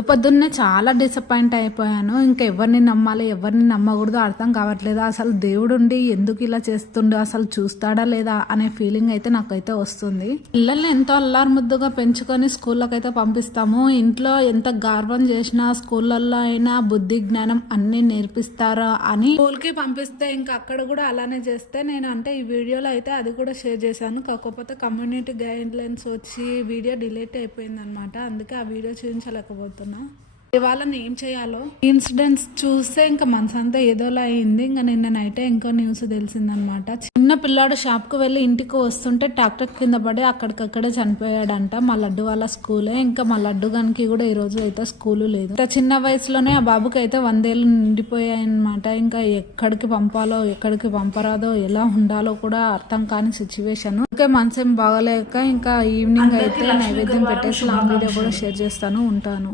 పొద్దున్నే చాలా డిసప్పాయింట్ అయిపోయాను. ఇంకా ఎవరిని నమ్మాలి, ఎవరిని నమ్మకూడదో అర్థం కావట్లేదు. అసలు దేవుడుండి ఎందుకు ఇలా చేస్తుండో, అసలు చూస్తాడా లేదా అనే ఫీలింగ్ అయితే నాకైతే వస్తుంది. పిల్లల్ని ఎంతో అల్లారు ముద్దుగా పెంచుకొని స్కూళ్ళకి అయితే పంపిస్తాము. ఇంట్లో ఎంత గర్వం చేసినా స్కూళ్ళల్లో అయినా బుద్ధి జ్ఞానం అన్ని నేర్పిస్తారా అని స్కూల్కి పంపిస్తే ఇంకా అక్కడ కూడా అలానే చేస్తే నేను అంటే ఈ వీడియోలో అయితే అది కూడా షేర్ చేశాను. కాకపోతే కమ్యూనిటీ గైడ్ లైన్స్ వచ్చి వీడియో డిలీట్ అయిపోయింది అనమాట. అందుకే ఆ వీడియో చూపించలేకపోతున్నా. ఇవాళ ఏం చేయాలో ఇన్సిడెంట్స్ చూస్తే ఇంకా మనసంతా ఏదోలా అయింది. ఇంకా నిన్న నైటే ఇంకో న్యూస్ తెలిసిందనమాట. చిన్న పిల్లాడు షాప్ కు వెళ్ళి ఇంటికి వస్తుంటే ట్రాక్టర్ కింద పడి అక్కడికక్కడే చనిపోయాడంట. మా లడ్డు వాళ్ళ స్కూలే. ఇంకా మా లడ్డు గానికి కూడా ఈ రోజు అయితే స్కూలు లేదు. ఇంత చిన్న వయసులోనే ఆ బాబుకి అయితే 100 ఏళ్ళు నిండిపోయాయి అనమాట. ఇంకా ఎక్కడికి పంపాలో ఎక్కడికి పంపరాదో ఎలా ఉండాలో కూడా అర్థం కాని సిచ్యువేషన్. ఇంకా మనసేం బాగలేక ఇంకా ఈవినింగ్ అయితే నైవేద్యం పెట్టేసి లాంగ్ వీడియో కూడా షేర్ చేస్తాను ఉంటాను.